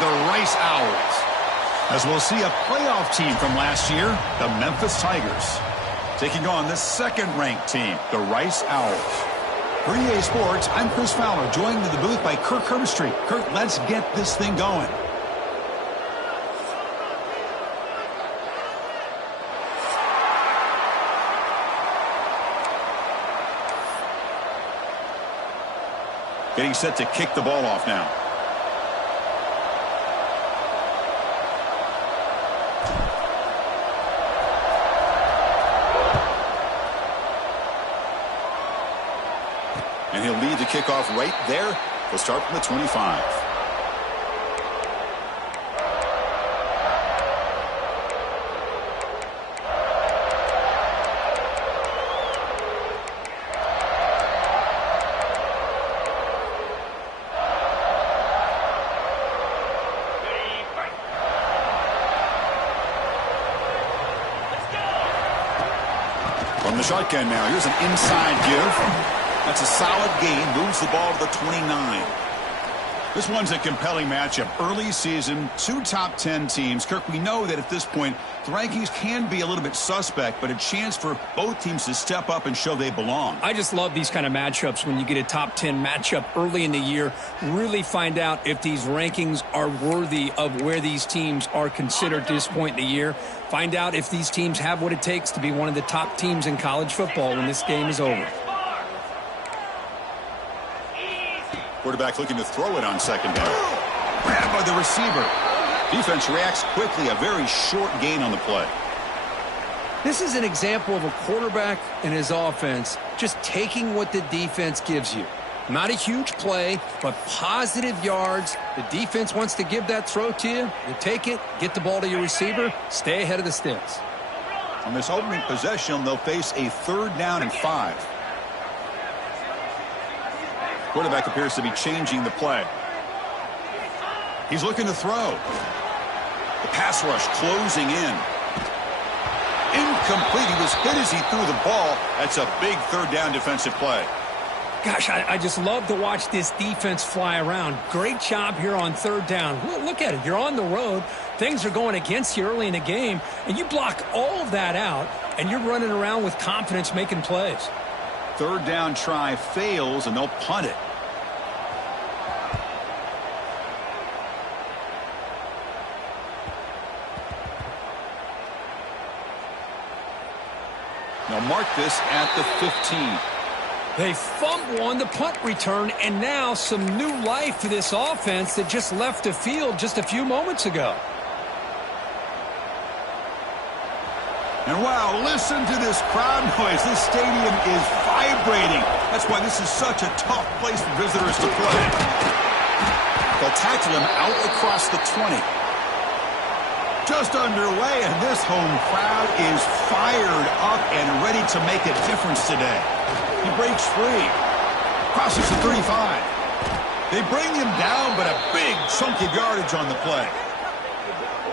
the Rice Owls. As we'll see a playoff team from last year, the Memphis Tigers, taking on the second-ranked team, the Rice Owls. For EA Sports, I'm Chris Fowler, joined in the booth by Kirk Herbstreit. Kirk, let's get this thing going. Getting set to kick the ball off now. And he'll lead the kickoff right there. He'll start from the 25. From the shotgun now, here's an inside give. That's a solid gain, moves the ball to the 29. This one's a compelling matchup. Early season, two top 10 teams. Kirk, we know that at this point, the rankings can be a little bit suspect, but a chance for both teams to step up and show they belong. I just love these kind of matchups when you get a top 10 matchup early in the year. Really find out if these rankings are worthy of where these teams are considered at this point in the year. Find out if these teams have what it takes to be one of the top teams in college football when this game is over. Quarterback looking to throw it on second down. Grabbed by the receiver. Defense reacts quickly. A very short gain on the play. This is an example of a quarterback and his offense just taking what the defense gives you. Not a huge play, but positive yards. The defense wants to give that throw to you. You take it, get the ball to your receiver, stay ahead of the sticks. On this opening possession, they'll face a 3rd down and 5. Quarterback appears to be changing the play. He's looking to throw. The pass rush closing in. Incomplete. He was hit as he threw the ball. That's a big 3rd down defensive play. Gosh, I just love to watch this defense fly around. Great job here on 3rd down. Look at it. You're on the road. Things are going against you early in the game, and you block all of that out, and you're running around with confidence making plays. 3rd down try fails, and they'll punt it. Now mark this at the 15. They fumble on the punt return, and now some new life to this offense that just left the field just a few moments ago. And wow, listen to this crowd noise. This stadium is vibrating. That's why this is such a tough place for visitors to play. They'll tackle him out across the 20. Just underway, and this home crowd is fired up and ready to make a difference today. He breaks free. Crosses the 35. They bring him down, but a big chunk of yardage on the play.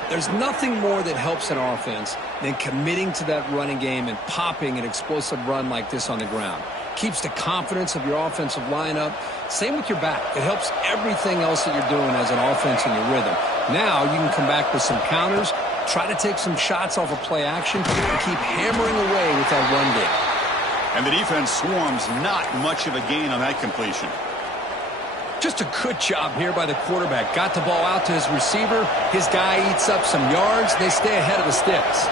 There's nothing more that helps an offense than committing to that running game and popping an explosive run like this on the ground. Keeps the confidence of your offensive lineup. Same with your back. It helps everything else that you're doing as an offense in your rhythm. Now you can come back with some counters, try to take some shots off of play action, and keep hammering away with that run game. And the defense swarms, not much of a gain on that completion. Just a good job here by the quarterback. Got the ball out to his receiver. His guy eats up some yards. They stay ahead of the sticks.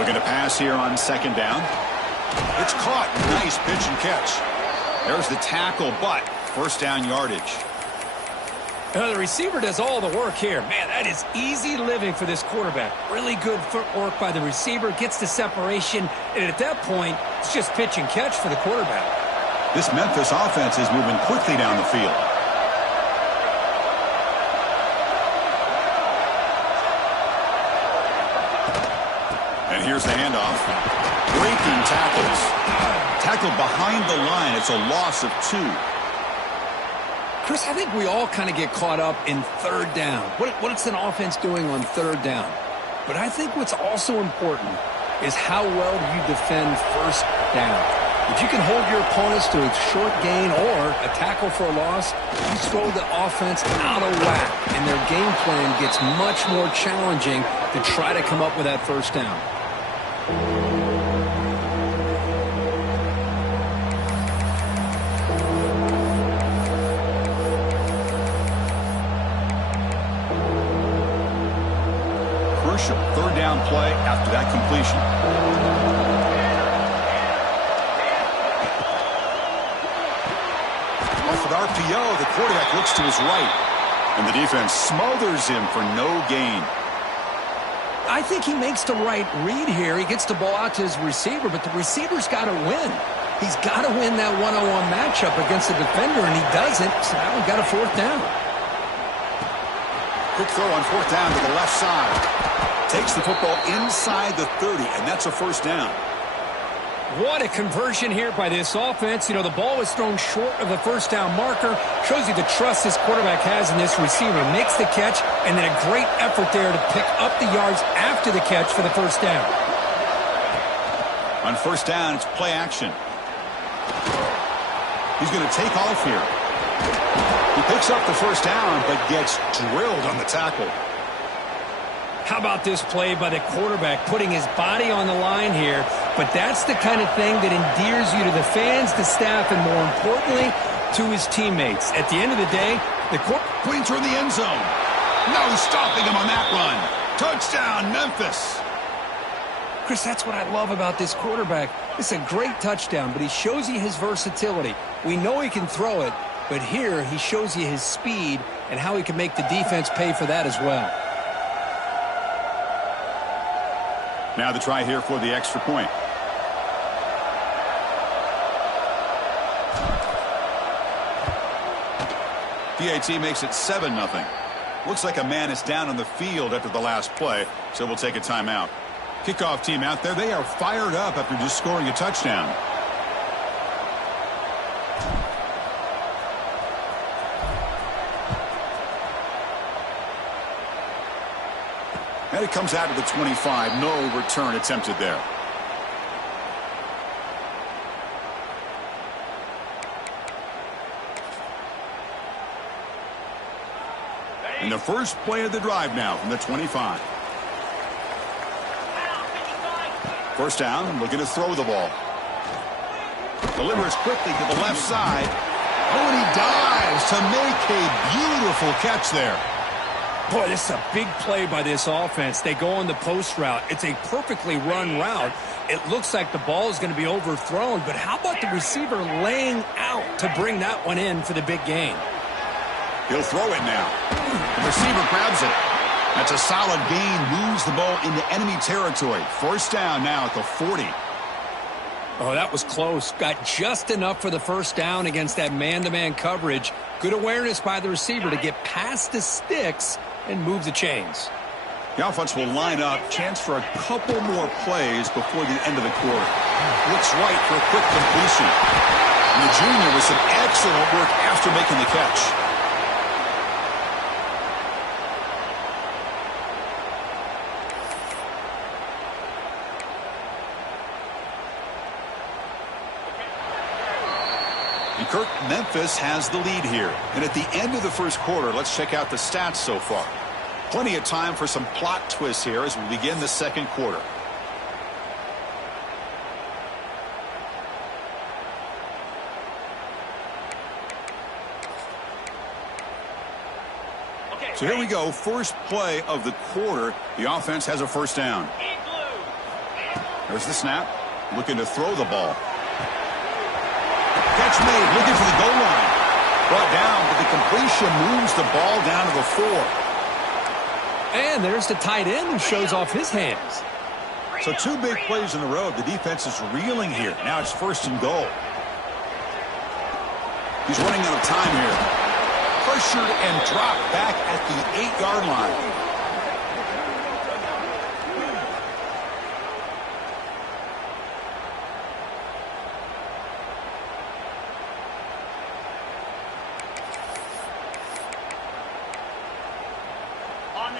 Looking to pass here on 2nd down. It's caught. Nice pitch and catch. There's the tackle, but 1st down yardage. The receiver does all the work here. Man, that is easy living for this quarterback. Really good footwork by the receiver. Gets the separation. And at that point, it's just pitch and catch for the quarterback. This Memphis offense is moving quickly down the field. And here's the handoff. Breaking tackles. Tackled behind the line. It's a loss of 2. Chris, I think we all kind of get caught up in 3rd down. What's an offense doing on 3rd down? But I think what's also important is how well you defend 1st down. If you can hold your opponents to a short gain or a tackle for a loss, you throw the offense out of whack, and their game plan gets much more challenging to try to come up with that first down. Crucial third down play after that completion. Off with RPO, the quarterback looks to his right, and the defense smothers him for no gain. I think he makes the right read here. He gets the ball out to his receiver, but the receiver's got to win. He's got to win that one-on-one matchup against the defender, and he doesn't, so now we've got a fourth down. Quick throw on fourth down to the left side. Takes the football inside the 30, and that's a first down. What a conversion here by this offense. You know, the ball was thrown short of the first down marker. Shows you the trust this quarterback has in this receiver. Makes the catch, and then a great effort there to pick up the yards after the catch for the first down. On first down, it's play action. He's going to take off here. He picks up the first down, but gets drilled on the tackle. How about this play by the quarterback, putting his body on the line here? But that's the kind of thing that endears you to the fans, the staff, and more importantly, to his teammates. At the end of the day, the putting through the end zone. No stopping him on that run. Touchdown, Memphis. Chris, that's what I love about this quarterback. It's a great touchdown, but he shows you his versatility. We know he can throw it, but here he shows you his speed and how he can make the defense pay for that as well. Now the try here for the extra point. PAT makes it 7-0. Looks like a man is down on the field after the last play, so we'll take a timeout. Kickoff team out there. They are fired up after just scoring a touchdown. And it comes out to the 25. No return attempted there. And the first play of the drive now from the 25. First down, looking to throw the ball. Delivers quickly to the left side. Oh, and he dives to make a beautiful catch there. Boy, this is a big play by this offense. They go on the post route. It's a perfectly run route. It looks like the ball is going to be overthrown, but how about the receiver laying out to bring that one in for the big gain? He'll throw it now. The receiver grabs it. That's a solid gain. Moves the ball into enemy territory. First down now at the 40. Oh, that was close. Got just enough for the first down against that man-to-man coverage. Good awareness by the receiver to get past the sticks and move the chains. The offense will line up. Chance for a couple more plays before the end of the quarter. Looks right for a quick completion. And the junior with some excellent work after making the catch. And Kirk, Memphis has the lead here. And at the end of the first quarter, let's check out the stats so far. Plenty of time for some plot twists here as we begin the second quarter. So here we go. First play of the quarter. The offense has a first down. There's the snap. Looking to throw the ball. Catch made, looking for the goal line. Brought down, but the completion moves the ball down to the 4. And there's the tight end who shows off his hands. So 2 big plays in a row. The defense is reeling here. Now it's first and goal. He's running out of time here. Pressured and dropped back at the 8-yard line.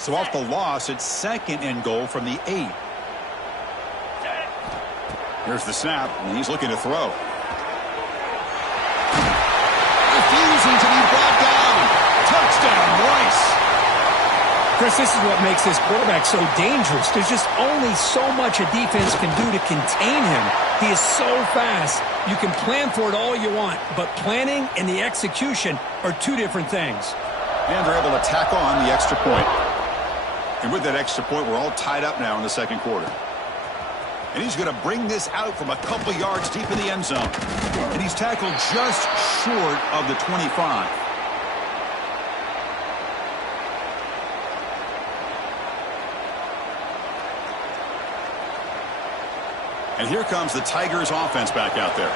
So off the loss, it's second and goal from the 8. Here's the snap, and he's looking to throw. Chris, this is what makes this quarterback so dangerous. There's just only so much a defense can do to contain him. He is so fast. You can plan for it all you want, but planning and the execution are two different things. And they're able to tack on the extra point. And with that extra point, we're all tied up now in the second quarter. And he's going to bring this out from a couple yards deep in the end zone. And he's tackled just short of the 25. And here comes the Tigers offense back out there.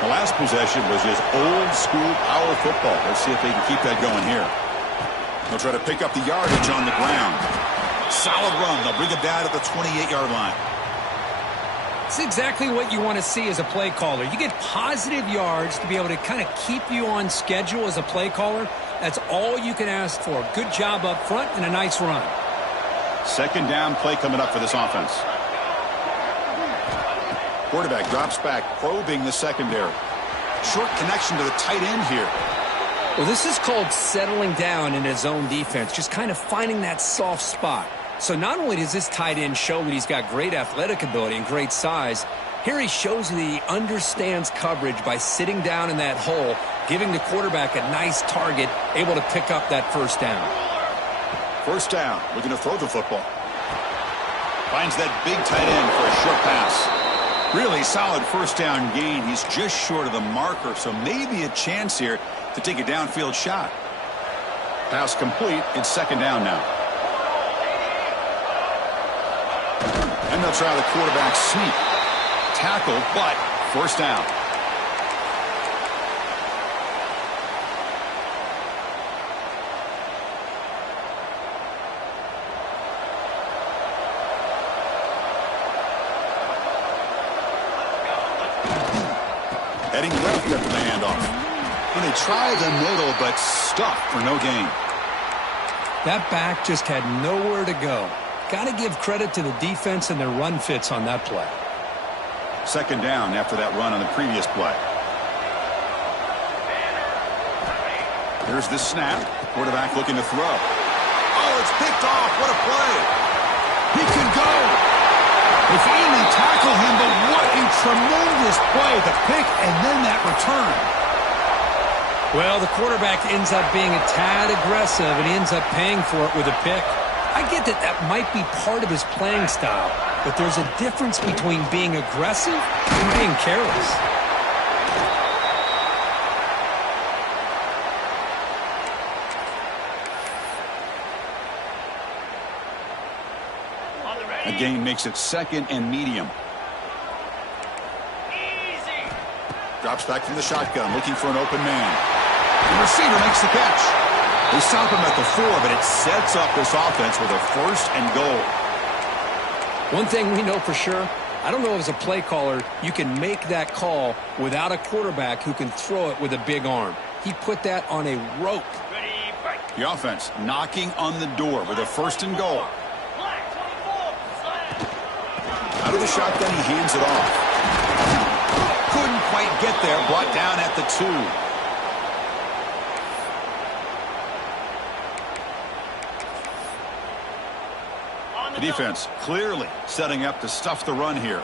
The last possession was just old school power football. Let's see if they can keep that going here. They'll try to pick up the yardage on the ground. Solid run. They'll bring it down at the 28-yard line. It's exactly what you want to see as a play caller. You get positive yards to be able to kind of keep you on schedule as a play caller. That's all you can ask for. Good job up front and a nice run. Second down play coming up for this offense. Quarterback drops back, probing the secondary. Short connection to the tight end here. Well, this is called settling down in his own defense, just kind of finding that soft spot. So not only does this tight end show that he's got great athletic ability and great size, here he shows that he understands coverage by sitting down in that hole, giving the quarterback a nice target, able to pick up that first down. First down, looking to throw the football. Finds that big tight end for a short pass. Really solid first down gain. He's just short of the marker, so maybe a chance here to take a downfield shot. Pass complete. It's second down now. And they'll try the quarterback sneak. Tackle, but first down. Heading left after the handoff. And they try the middle, but stuffed for no gain. That back just had nowhere to go. Got to give credit to the defense and their run fits on that play. Second down after that run on the previous play. Here's the snap. Quarterback looking to throw. Oh, it's picked off. What a play. He can go. They finally tackle him, but what a tremendous play. The pick and then that return. Well, the quarterback ends up being a tad aggressive, and he ends up paying for it with a pick. I get that that might be part of his playing style, but there's a difference between being aggressive and being careless. The gain makes it second and medium. Drops back from the shotgun, looking for an open man. The receiver makes the catch. They stop him at the 4, but it sets up this offense with a first and goal. One thing we know for sure, I don't know as a play caller, you can make that call without a quarterback who can throw it with a big arm. He put that on a rope. The offense knocking on the door with a first and goal. Out of the shotgun, he hands it off. Couldn't quite get there, brought down at the 2. The defense clearly setting up to stuff the run here.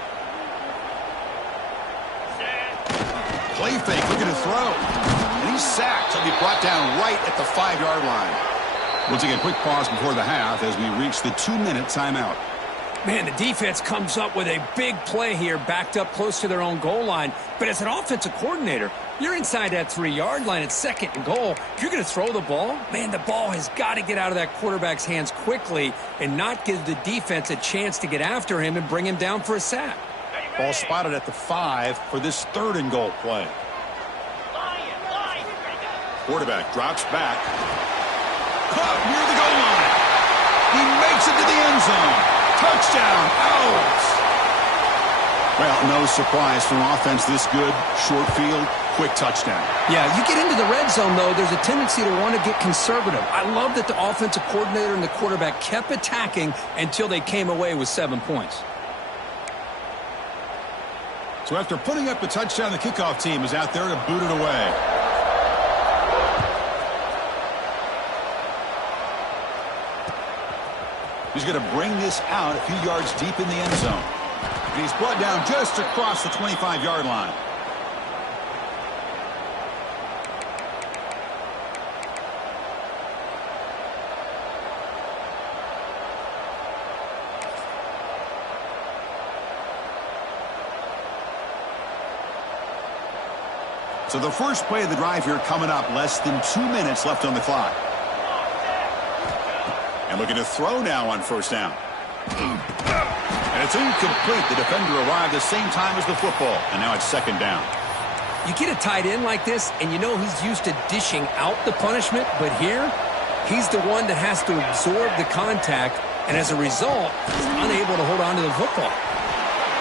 Play fake, looking to throw. And he's sacked. He'll be brought down right at the 5-yard line. We'll take a quick pause before the half as we reach the 2-minute timeout. Man, the defense comes up with a big play here, backed up close to their own goal line. But as an offensive coordinator, you're inside that 3-yard line at second and goal. If you're going to throw the ball, man, the ball has got to get out of that quarterback's hands quickly and not give the defense a chance to get after him and bring him down for a sack. Ball spotted at the 5 for this third and goal play. Quarterback drops back. Caught near the goal line. He makes it to the end zone. Touchdown, Owls. Well, no surprise from offense this good. Short field, quick touchdown. Yeah, you get into the red zone, though, there's a tendency to want to get conservative. I love that the offensive coordinator and the quarterback kept attacking until they came away with 7 points. So after putting up a touchdown, the kickoff team is out there to boot it away. He's going to bring this out a few yards deep in the end zone. And he's brought down just across the 25-yard line. So the first play of the drive here coming up, less than 2 minutes left on the clock. And looking to throw now on first down. And it's incomplete. The defender arrived the same time as the football, and now it's second down. You get a tight end like this, and you know he's used to dishing out the punishment, but here, he's the one that has to absorb the contact, and as a result, he's unable to hold on to the football.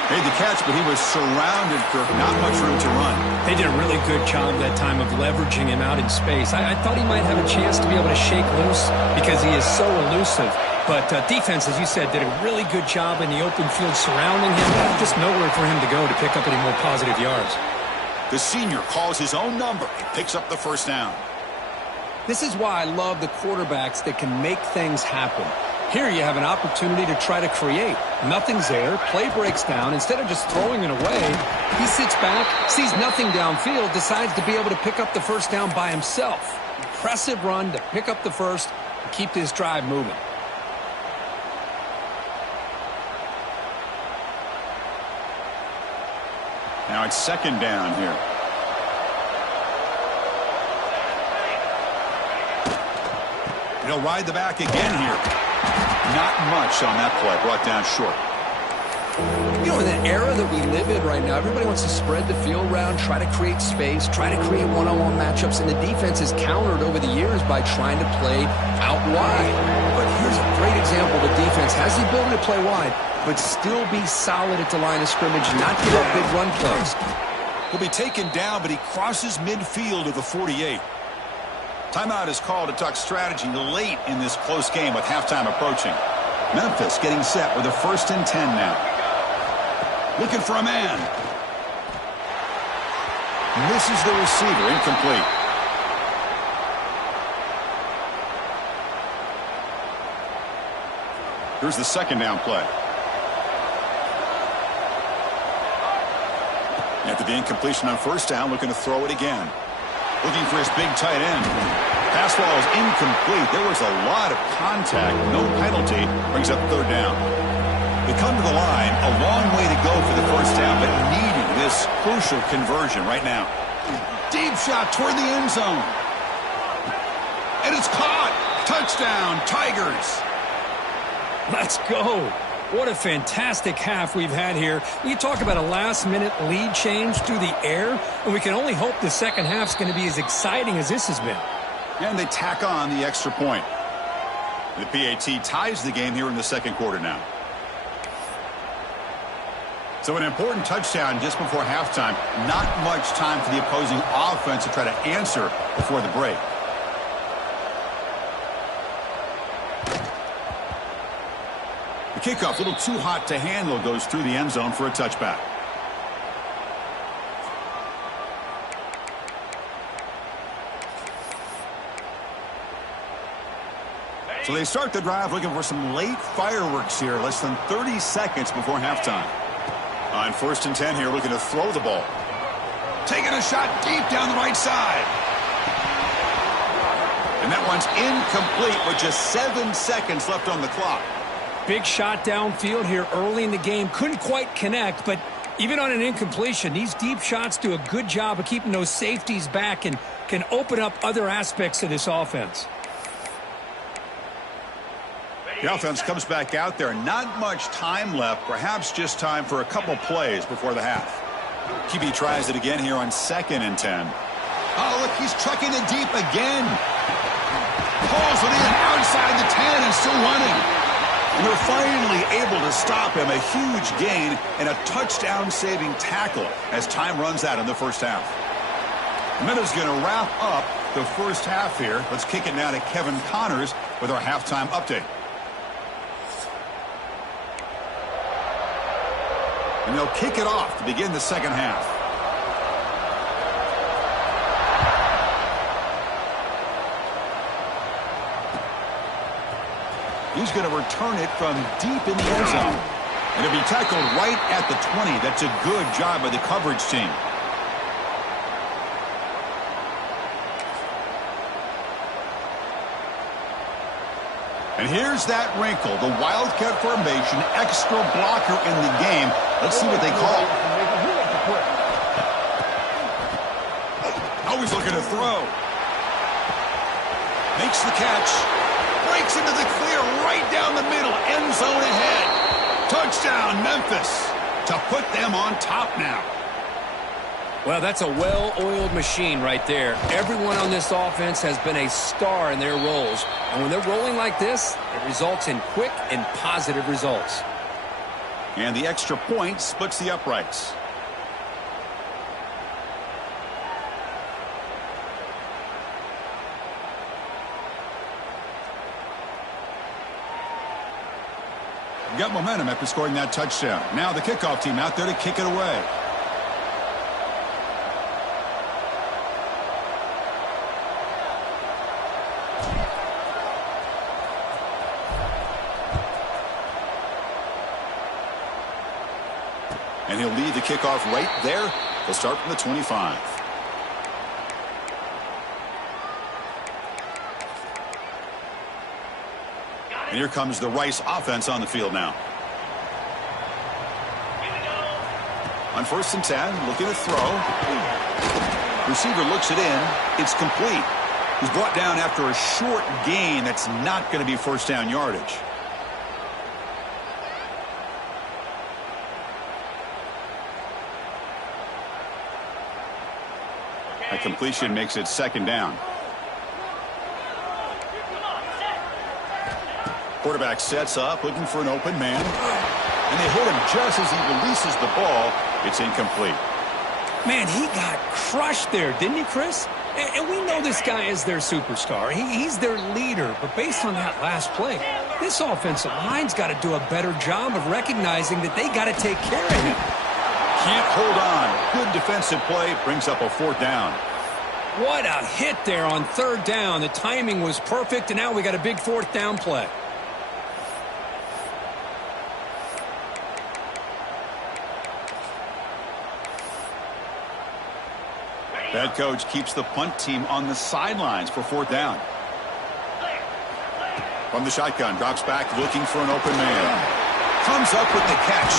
Made the catch, but he was surrounded for not much room to run. They did a really good job that time of leveraging him out in space. I thought he might have a chance to be able to shake loose because he is so elusive. But defense, as you said, did a really good job in the open field surrounding him. Just nowhere for him to go to pick up any more positive yards. The senior calls his own number and picks up the first down. This is why I love the quarterbacks that can make things happen. Here you have an opportunity to try to create. Nothing's there. Play breaks down. Instead of just throwing it away, he sits back, sees nothing downfield, decides to be able to pick up the first down by himself. Impressive run to pick up the first and keep this drive moving. Now it's second down here. He'll ride the back again here. Not much on that play, brought down short. You know, in the era that we live in right now, everybody wants to spread the field around, try to create space, try to create one-on-one matchups, and the defense has countered over the years by trying to play out wide. But here's a great example. The defense has the ability to play wide, but still be solid at the line of scrimmage, not give up big run plays. He'll be taken down, but he crosses midfield of the 48. Timeout is called to talk strategy late in this close game with halftime approaching. Memphis getting set with a 1st and 10 now. Looking for a man. Misses the receiver, incomplete. Here's the second down play. After the incompletion on first down, looking to throw it again. Looking for his big tight end. Pass ball is incomplete. There was a lot of contact. No penalty. Brings up third down. They come to the line. A long way to go for the first down, but needing this crucial conversion right now. Deep shot toward the end zone. And it's caught. Touchdown, Tigers. Let's go. What a fantastic half we've had here. You talk about a last-minute lead change through the air, and we can only hope the second half's going to be as exciting as this has been. And they tack on the extra point. The PAT ties the game here in the second quarter now. So an important touchdown just before halftime. Not much time for the opposing offense to try to answer before the break. The kickoff, a little too hot to handle, goes through the end zone for a touchback. So they start the drive looking for some late fireworks here, less than 30 seconds before halftime. On 1st and 10 here, looking to throw the ball. Taking a shot deep down the right side. And that one's incomplete with just 7 seconds left on the clock. Big shot downfield here early in the game. Couldn't quite connect, but even on an incompletion, these deep shots do a good job of keeping those safeties back and can open up other aspects of this offense. The offense comes back out there. Not much time left. Perhaps just time for a couple plays before the half. QB tries it again here on 2nd and 10. Oh, look, he's trucking it deep again. Pulls it in outside the 10 and still running. And they're finally able to stop him. A huge gain and a touchdown-saving tackle as time runs out in the first half. Memphis is going to wrap up the first half here. Let's kick it now to Kevin Connors with our halftime update. And they'll kick it off to begin the second half. He's going to return it from deep in the end zone. And it'll be tackled right at the 20. That's a good job by the coverage team. And here's that wrinkle, the Wildcat formation, extra blocker in the game. Let's see what they call. Always looking to throw. Makes the catch. Breaks into the clear right down the middle. End zone ahead. Touchdown, Memphis. To put them on top now. Well, that's a well-oiled machine right there. Everyone on this offense has been a star in their roles. And when they're rolling like this, it results in quick and positive results. And the extra point splits the uprights. Got momentum after scoring that touchdown. Now the kickoff team out there to kick it away. And he'll lead the kickoff right there. He'll start from the 25. And here comes the Rice offense on the field now. On 1st and 10, looking to throw. Receiver looks it in. It's complete. He's brought down after a short gain. That's not going to be first down yardage. A completion makes it 2nd down. Quarterback sets up, looking for an open man. And they hit him just as he releases the ball. It's incomplete. Man, he got crushed there, didn't he, Chris? And we know this guy is their superstar. He's their leader. But based on that last play, this offensive line's got to do a better job of recognizing that they got to take care of him. Can't hold on. Good defensive play brings up a 4th down. What a hit there on 3rd down. The timing was perfect, and now we got a big 4th down play. Head coach keeps the punt team on the sidelines for 4th down. From the shotgun, drops back looking for an open man. Comes up with the catch.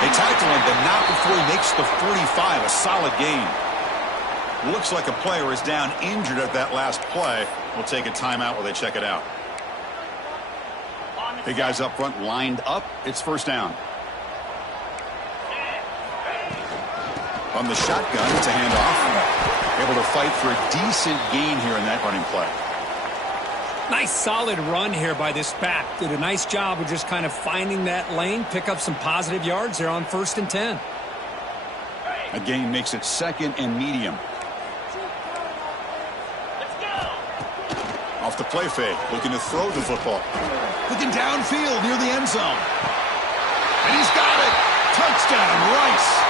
They tackle him, but not before he makes the 45. A solid gain. Looks like a player is down injured at that last play. We'll take a timeout while they check it out. The guys up front lined up. It's 1st down. On the shotgun, it's a handoff. Able to fight for a decent gain here in that running play. Nice solid run here by this back. Did a nice job of just kind of finding that lane, pick up some positive yards there on 1st and 10. A gain makes it 2nd and medium. Off the play fake, looking to throw the football. Looking downfield near the end zone. And he's got it. Touchdown, Rice.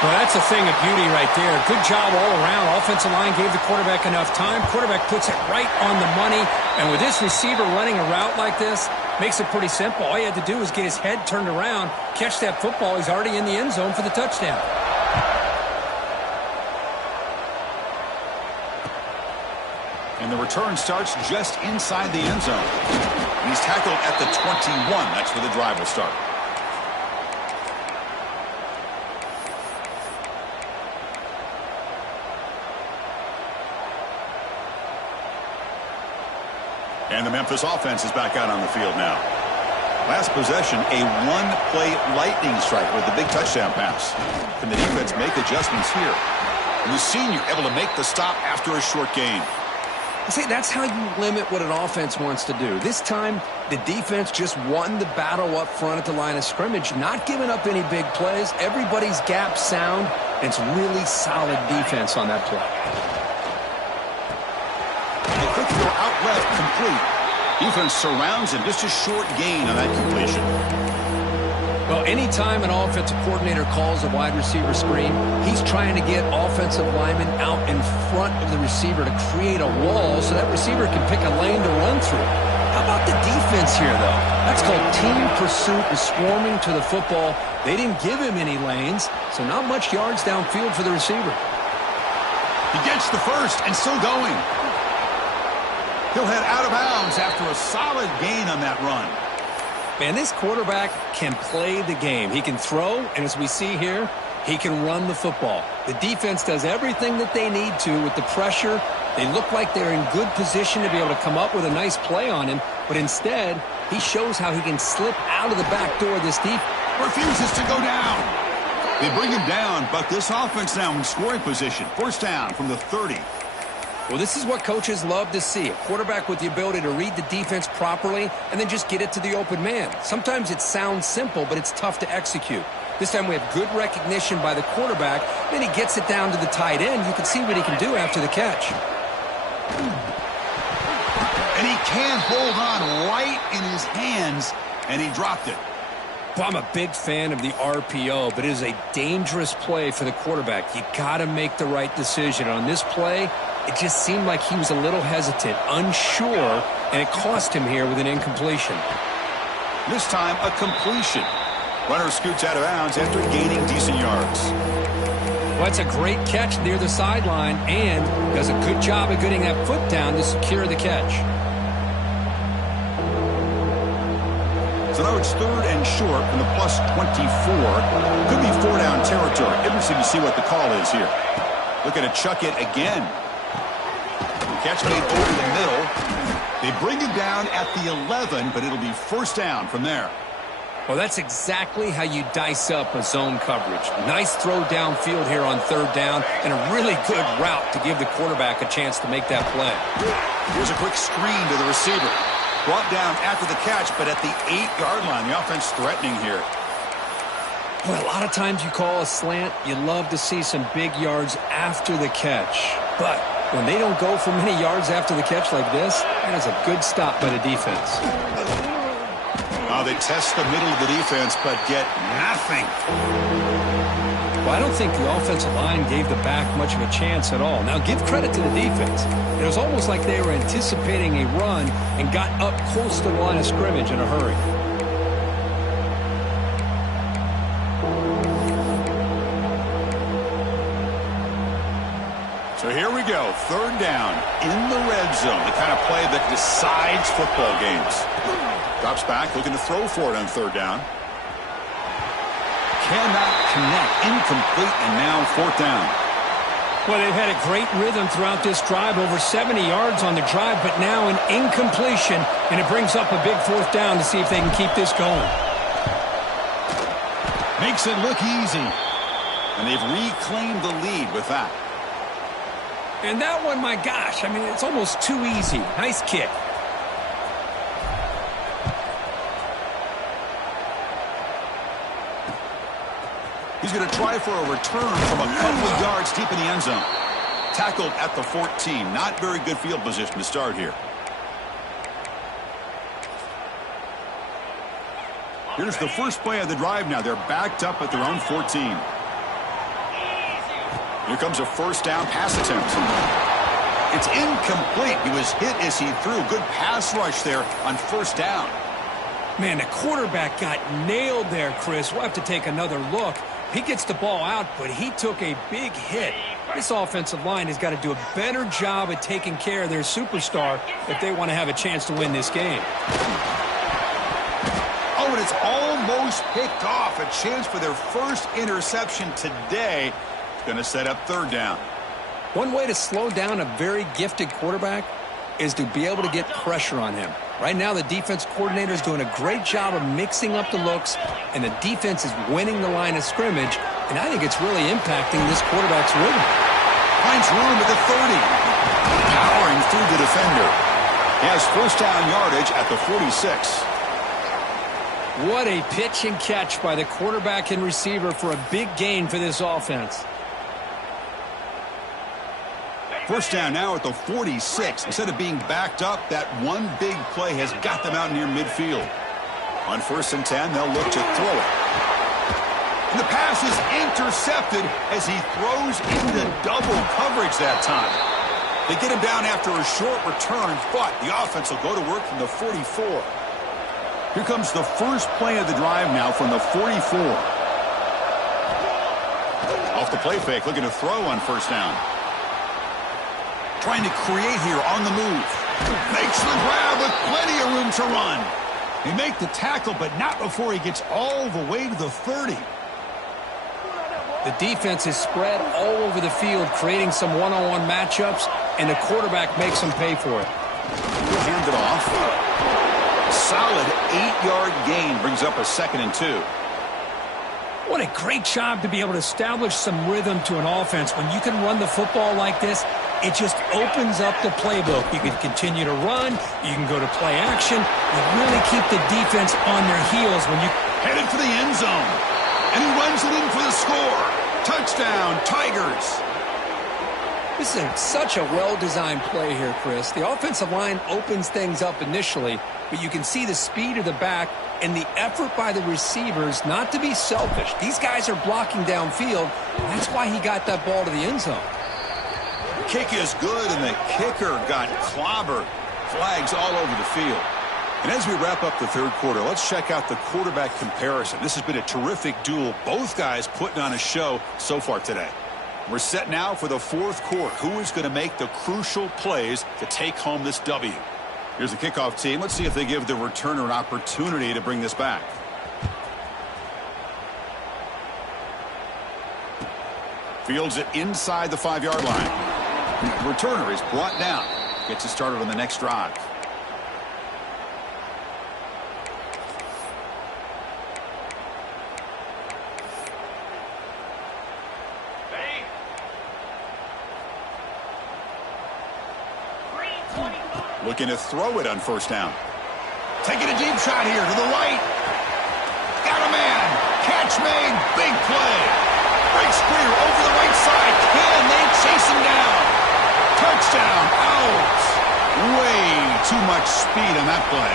Well, that's a thing of beauty right there. Good job all around. Offensive line gave the quarterback enough time. Quarterback puts it right on the money. And with this receiver running a route like this, makes it pretty simple. All you had to do was get his head turned around, catch that football. He's already in the end zone for the touchdown. And the return starts just inside the end zone. And he's tackled at the 21. That's where the drive will start. And the Memphis offense is back out on the field now. Last possession, a one-play lightning strike with the big touchdown pass. Can the defense make adjustments here? And the senior able to make the stop after a short gain. See, that's how you limit what an offense wants to do. This time, the defense just won the battle up front at the line of scrimmage, not giving up any big plays. Everybody's gap sound. And it's really solid defense on that play. A quick throw out left, complete. Defense surrounds him. Just a short gain on that completion. Well, anytime an offensive coordinator calls a wide receiver screen, he's trying to get offensive linemen out in front of the receiver to create a wall so that receiver can pick a lane to run through. How about the defense here, though? That's called team pursuit and swarming to the football. They didn't give him any lanes, so not much yards downfield for the receiver. He gets the first and still going. He'll head out of bounds after a solid gain on that run. Man, this quarterback can play the game. He can throw, and as we see here, he can run the football. The defense does everything that they need to with the pressure. They look like they're in good position to be able to come up with a nice play on him, but instead, he shows how he can slip out of the back door of this defense. Refuses to go down. They bring him down, but this offense now in scoring position. First down from the 30. Well, this is what coaches love to see. A quarterback with the ability to read the defense properly and then just get it to the open man. Sometimes it sounds simple, but it's tough to execute. This time we have good recognition by the quarterback. Then he gets it down to the tight end. You can see what he can do after the catch. And he can't hold on right in his hands, and he dropped it. Well, I'm a big fan of the RPO, but it is a dangerous play for the quarterback. You got to make the right decision. On this play, it just seemed like he was a little hesitant, unsure, and it cost him here with an incompletion. This time, a completion. Runner scoots out of bounds after gaining decent yards. Well, that's a great catch near the sideline and does a good job of getting that foot down to secure the catch. So now it's third and short from the plus 24. Could be four-down territory. Interesting to see what the call is here. Looking to chuck it again. Catch made over the middle. They bring him down at the 11, but it'll be first down from there. Well, that's exactly how you dice up a zone coverage. Nice throw downfield here on third down and a really good route to give the quarterback a chance to make that play. Here's a quick screen to the receiver. Brought down after the catch, but at the 8-yard line. The offense threatening here. Well, a lot of times you call a slant, you love to see some big yards after the catch. But when they don't go for many yards after the catch like this, that is a good stop by the defense. They test the middle of the defense, but get nothing. Well, I don't think the offensive line gave the back much of a chance at all. Now, give credit to the defense. It was almost like they were anticipating a run and got up close to the line of scrimmage in a hurry. So here we go, third down in the red zone, the kind of play that decides football games. Drops back, looking to throw for it on third down. Cannot connect, incomplete, and now fourth down. Well, they've had a great rhythm throughout this drive, over 70 yards on the drive, but now an incompletion, and it brings up a big fourth down to see if they can keep this going. Makes it look easy, and they've reclaimed the lead with that. And that one, my gosh, I mean, it's almost too easy. Nice kick. He's going to try for a return from a couple of yards deep in the end zone. Tackled at the 14. Not very good field position to start here. Here's the first play of the drive now. They're backed up at their own 14. Here comes a first down pass attempt. It's incomplete. He was hit as he threw. Good pass rush there on first down. Man, the quarterback got nailed there, Chris. We'll have to take another look. He gets the ball out, but he took a big hit. This offensive line has got to do a better job at taking care of their superstar if they want to have a chance to win this game. Oh, and it's almost picked off. A chance for their first interception today. It's going to set up third down. One way to slow down a very gifted quarterback is to be able to get pressure on him. Right now, the defense coordinator is doing a great job of mixing up the looks, and the defense is winning the line of scrimmage, and I think it's really impacting this quarterback's rhythm. Finds room at the 30. Powering through the defender. He has first down yardage at the 46. What a pitch and catch by the quarterback and receiver for a big gain for this offense. First down now at the 46. Instead of being backed up, that one big play has got them out near midfield. On first and 10, they'll look to throw it. And the pass is intercepted as he throws into double coverage that time. They get him down after a short return, but the offense will go to work from the 44. Here comes the first play of the drive now from the 44. Off the play fake, looking to throw on first down. Trying to create here on the move. Makes the grab with plenty of room to run. He make the tackle, but not before he gets all the way to the 30. The defense is spread all over the field, creating some one-on-one matchups, and the quarterback makes them pay for it. He'll hand it off. A solid 8-yard gain brings up a 2nd and 2. What a great job to be able to establish some rhythm to an offense. When you can run the football like this, it just opens up the playbook. You can continue to run. You can go to play action. You really keep the defense on their heels when you... Headed for the end zone. And he runs it in for the score. Touchdown, Tigers. This is such a well-designed play here, Chris. The offensive line opens things up initially, but you can see the speed of the back and the effort by the receivers not to be selfish. These guys are blocking downfield. That's why he got that ball to the end zone. Kick is good, and the kicker got clobbered. Flags all over the field. And as we wrap up the third quarter, let's check out the quarterback comparison. This has been a terrific duel. Both guys putting on a show so far today. We're set now for the fourth quarter. Who is going to make the crucial plays to take home this W? Here's the kickoff team. Let's see if they give the returner an opportunity to bring this back. Fields it inside the 5-yard line. The returner is brought down. Gets it started on the next drive. Looking to throw it on first down. Taking a deep shot here to the right. Got a man. Catch made. Big play. Breaks clear over the right side. Can they chase him down? Touchdown. Out. Way too much speed on that play.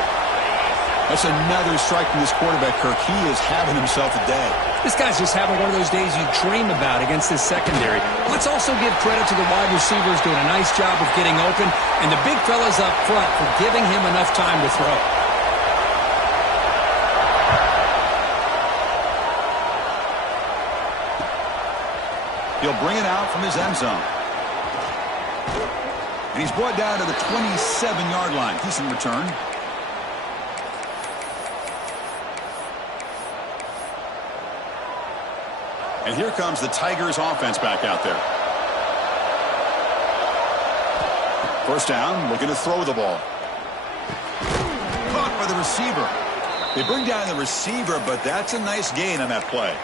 That's another strike from this quarterback, Kirk. He is having himself a day. This guy's just having one of those days you dream about against this secondary. Let's also give credit to the wide receivers doing a nice job of getting open, and the big fellas up front for giving him enough time to throw. He'll bring it out from his end zone. And he's brought down to the 27-yard line. Decent return. And here comes the Tigers offense back out there. First down, looking to throw the ball. Caught by the receiver. They bring down the receiver, but that's a nice gain on that play.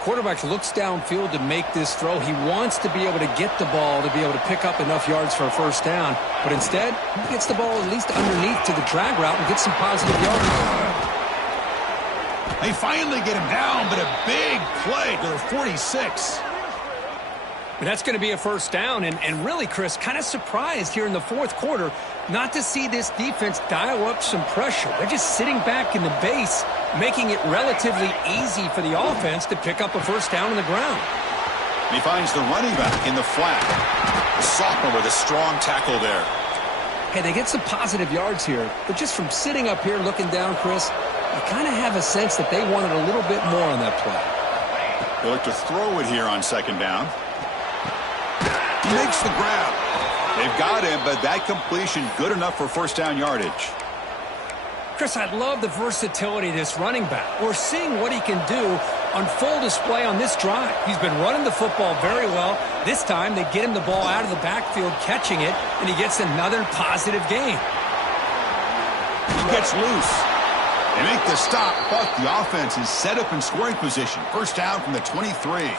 Quarterback looks downfield to make this throw. He wants to be able to get the ball to be able to pick up enough yards for a first down. But instead, he gets the ball at least underneath to the drag route and gets some positive yards. They finally get him down, but a big play to the 46. But that's going to be a first down, and really, Chris, kind of surprised here in the fourth quarter not to see this defense dial up some pressure. They're just sitting back in the base, making it relatively easy for the offense to pick up a first down on the ground. And he finds the running back in the flat. The sophomore with a strong tackle there. Hey, they get some positive yards here, but just from sitting up here looking down, Chris, I kind of have a sense that they wanted a little bit more on that play. They look to throw it here on second down. He makes the grab. They've got him, but that completion good enough for first down yardage. Chris, I love the versatility of this running back. We're seeing what he can do on full display on this drive. He's been running the football very well. This time, they get him the ball out of the backfield, catching it, and he gets another positive gain. He gets loose. They make the stop, but the offense is set up in scoring position. First down from the 23.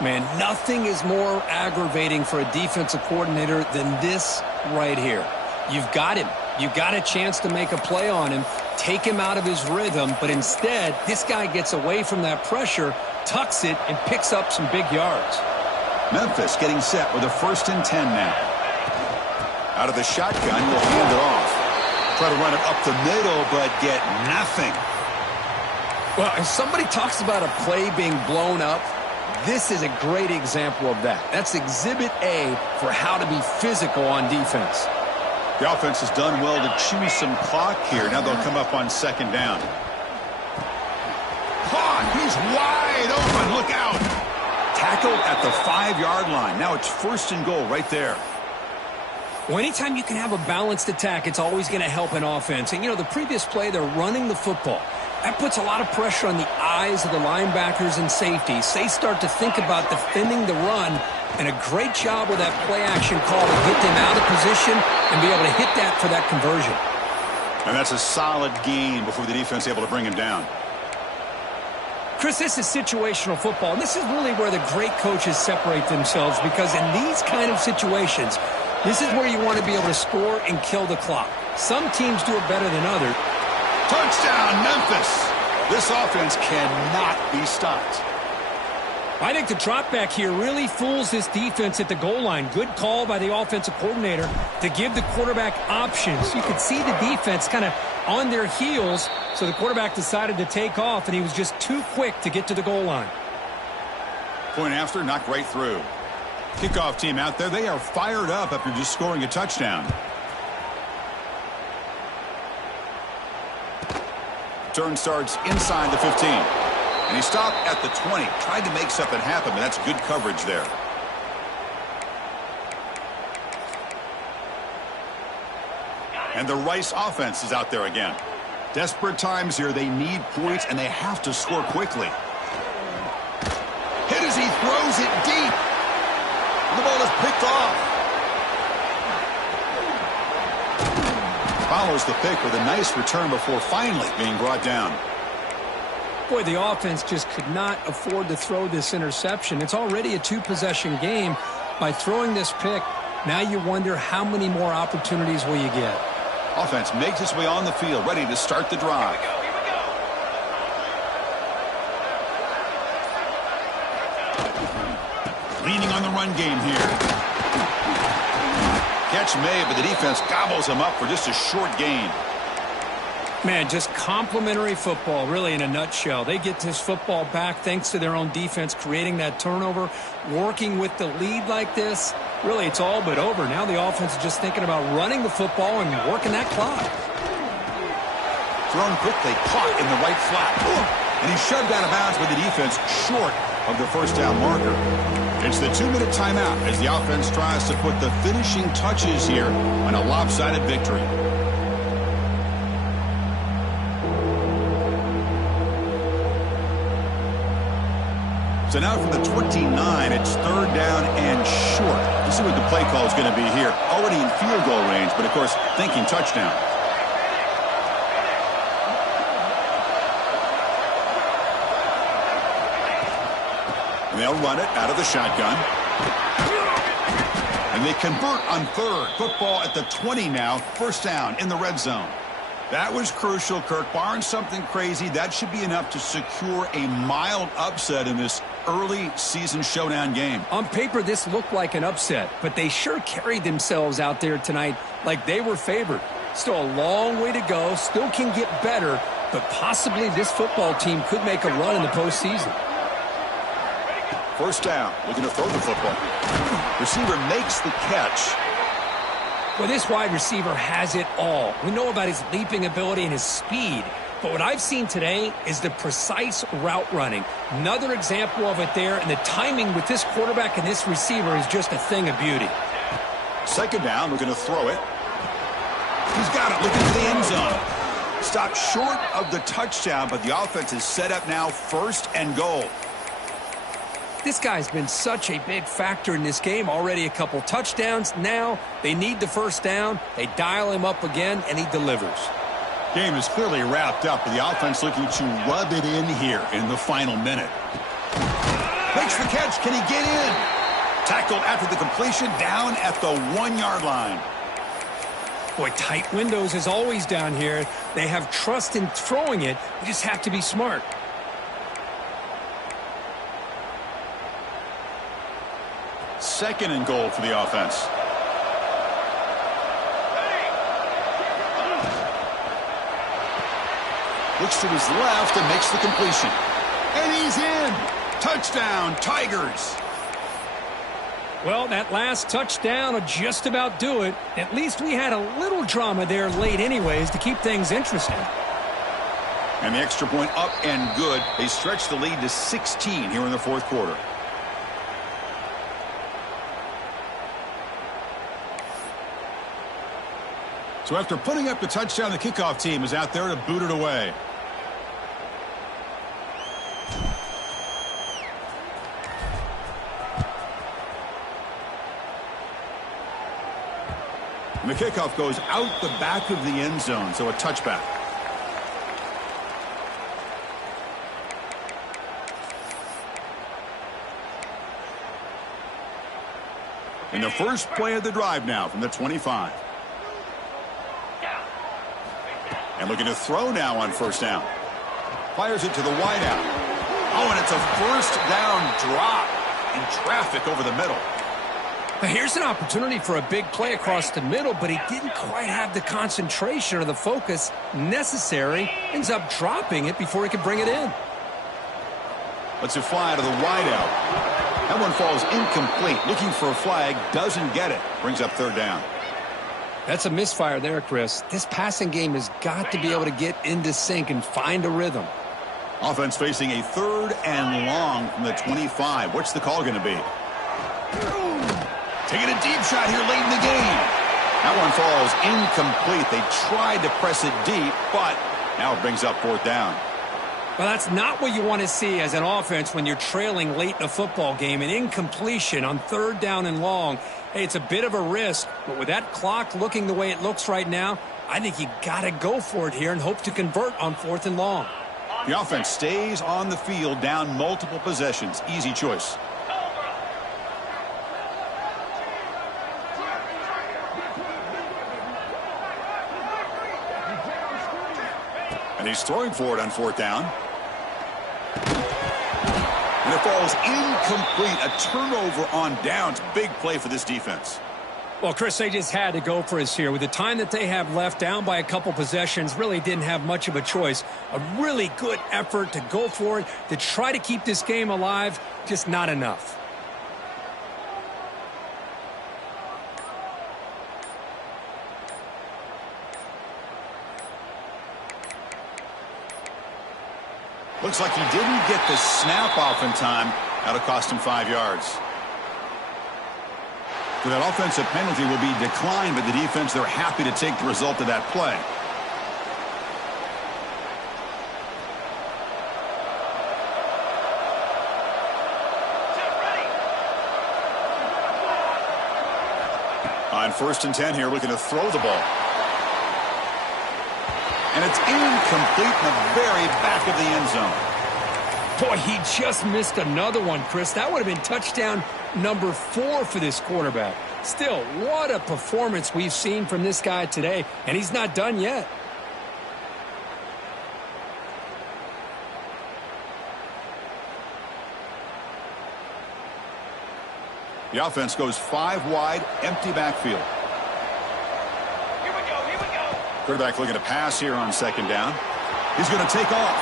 Man, nothing is more aggravating for a defensive coordinator than this right here. You've got him. You've got a chance to make a play on him, take him out of his rhythm, but instead, this guy gets away from that pressure, tucks it, and picks up some big yards. Memphis getting set with a 1st and 10 now. Out of the shotgun, will hand it off. Try to run it up the middle, but get nothing. Well, if somebody talks about a play being blown up, This is a great example of that. That's exhibit A for how to be physical on defense. The offense has done well to chew some clock here. Now they'll come up on second down. Caught. He's wide open. Look out. Tackled at the 5-yard line. Now it's 1st and goal right there. Well, anytime you can have a balanced attack, it's always going to help an offense. And, you know, the previous play, they're running the football. That puts a lot of pressure on the eyes of the linebackers and safeties. They start to think about defending the run, and a great job with that play-action call to get them out of position and be able to hit that for that conversion. And that's a solid gain before the defense is able to bring him down. Chris, this is situational football, and this is really where the great coaches separate themselves, because in these kind of situations, this is where you want to be able to score and kill the clock. Some teams do it better than others. Touchdown, Memphis. This offense cannot be stopped. I think the drop back here really fools this defense at the goal line. Good call by the offensive coordinator to give the quarterback options. You could see the defense kind of on their heels, so the quarterback decided to take off, and he was just too quick to get to the goal line. Point after, knocked right through. Kickoff team out there. They are fired up after just scoring a touchdown. Turn starts inside the 15. And he stopped at the 20. Tried to make something happen, but that's good coverage there. And the Rice offense is out there again. Desperate times here. They need points, and they have to score quickly. Hit as he throws it deep. The ball is picked off. Follows the pick with a nice return before finally being brought down. Boy, the offense just could not afford to throw this interception. It's already a 2-possession game. By throwing this pick, now you wonder how many more opportunities will you get. Offense makes its way on the field, ready to start the drive. Leaning on the run game here. Catch made, but the defense gobbles him up for just a short gain. Man, just complimentary football, really, in a nutshell. They get this football back thanks to their own defense, creating that turnover, working with the lead like this. Really, it's all but over. Now the offense is just thinking about running the football and working that clock. Thrown quickly, caught in the right flat. And he's shoved out of bounds with the defense short of the first down marker. It's the 2-minute timeout as the offense tries to put the finishing touches here on a lopsided victory. So now from the 29, it's 3rd down and short. This is what the play call is going to be here. Already in field goal range, but of course thinking touchdown. And they'll run it out of the shotgun. And they convert on 3rd. Football at the 20 now. 1st down in the red zone. That was crucial, Kirk. Barring something crazy, that should be enough to secure a mild upset in this early season showdown game. On paper, this looked like an upset, but they sure carried themselves out there tonight like they were favored. Still a long way to go. Still can get better, but possibly this football team could make a run in the postseason. 1st down, looking to throw the football. Receiver makes the catch. Well, this wide receiver has it all. We know about his leaping ability and his speed, but what I've seen today is the precise route running. Another example of it there, and the timing with this quarterback and this receiver is just a thing of beauty. 2nd down, looking to throw it. He's got it, looking for the end zone. Stopped short of the touchdown, but the offense is set up now 1st and goal. This guy's been such a big factor in this game. Already a couple touchdowns. Now they need the 1st down. They dial him up again, and he delivers. Game is clearly wrapped up, with the offense looking to rub it in here in the final minute. Makes the catch. Can he get in? Tackled after the completion, down at the 1-yard line. Boy, tight windows is always down here. They have trust in throwing it. They just have to be smart. Second and goal for the offense. Looks to his left and makes the completion. And he's in. Touchdown, Tigers. Well, that last touchdown will just about do it. At least we had a little drama there late anyways to keep things interesting. And the extra point up and good. They stretch the lead to 16 here in the fourth quarter. So after putting up the touchdown, the kickoff team is out there to boot it away. And the kickoff goes out the back of the end zone, so a touchback. And the first play of the drive now from the 25. And looking to throw now on first down. Fires it to the wideout. Oh, and it's a first down drop in traffic over the middle. Here's an opportunity for a big play across the middle, but he didn't quite have the concentration or the focus necessary. Ends up dropping it before he could bring it in. Lets it fly to the wideout. That one falls incomplete. Looking for a flag, doesn't get it. Brings up third down. That's a misfire there, Chris. This passing game has got to be able to get into sync and find a rhythm. Offense facing a third and long from the 25. What's the call going to be? Taking a deep shot here late in the game. That one falls incomplete. They tried to press it deep, but now it brings up fourth down. Well, that's not what you want to see as an offense when you're trailing late in a football game. An incompletion on third down and long. Hey, it's a bit of a risk, but with that clock looking the way it looks right now, I think you got to go for it here and hope to convert on fourth and long. The offense stays on the field down multiple possessions. Easy choice. And he's throwing for it on fourth down. And it falls incomplete. A turnover on downs. Big play for this defense. Well, Chris, they just had to go for us here. With the time that they have left, down by a couple possessions, really didn't have much of a choice. A really good effort to go for it, to try to keep this game alive, just not enough. Looks like he didn't get the snap off in time. That'll cost him 5 yards. So that offensive penalty will be declined, but the defense, they're happy to take the result of that play. On first and 10 here, looking to throw the ball. And it's incomplete in the very back of the end zone. Boy, he just missed another one, Chris. That would have been touchdown number 4 for this quarterback. Still, what a performance we've seen from this guy today, and he's not done yet. The offense goes 5 wide, empty backfield. Quarterback looking to pass here on second down. He's going to take off.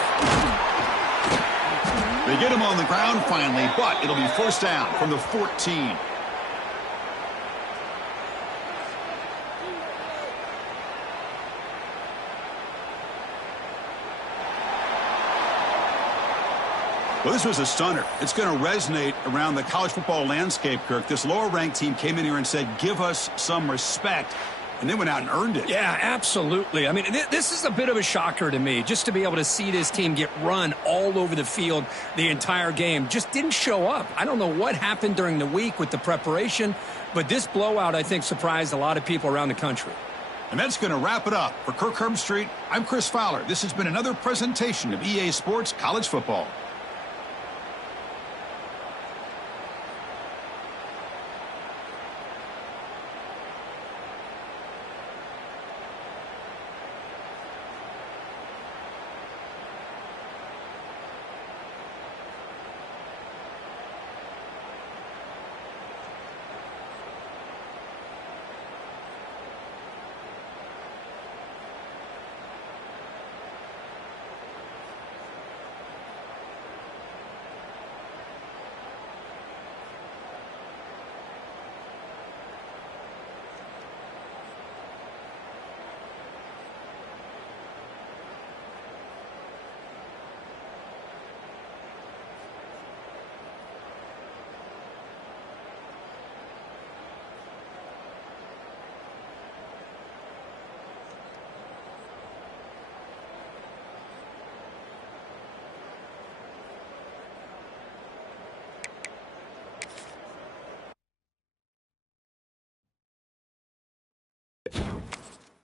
They get him on the ground finally, but it'll be first down from the 14. Well, this was a stunner. It's going to resonate around the college football landscape, Kirk. This lower-ranked team came in here and said, give us some respect. And they went out and earned it. Yeah, absolutely. I mean, this is a bit of a shocker to me, just to be able to see this team get run all over the field the entire game. Just didn't show up. I don't know what happened during the week with the preparation, but this blowout, I think, surprised a lot of people around the country. And that's going to wrap it up. For Kirk Herbstreit, I'm Chris Fowler. This has been another presentation of EA Sports College Football.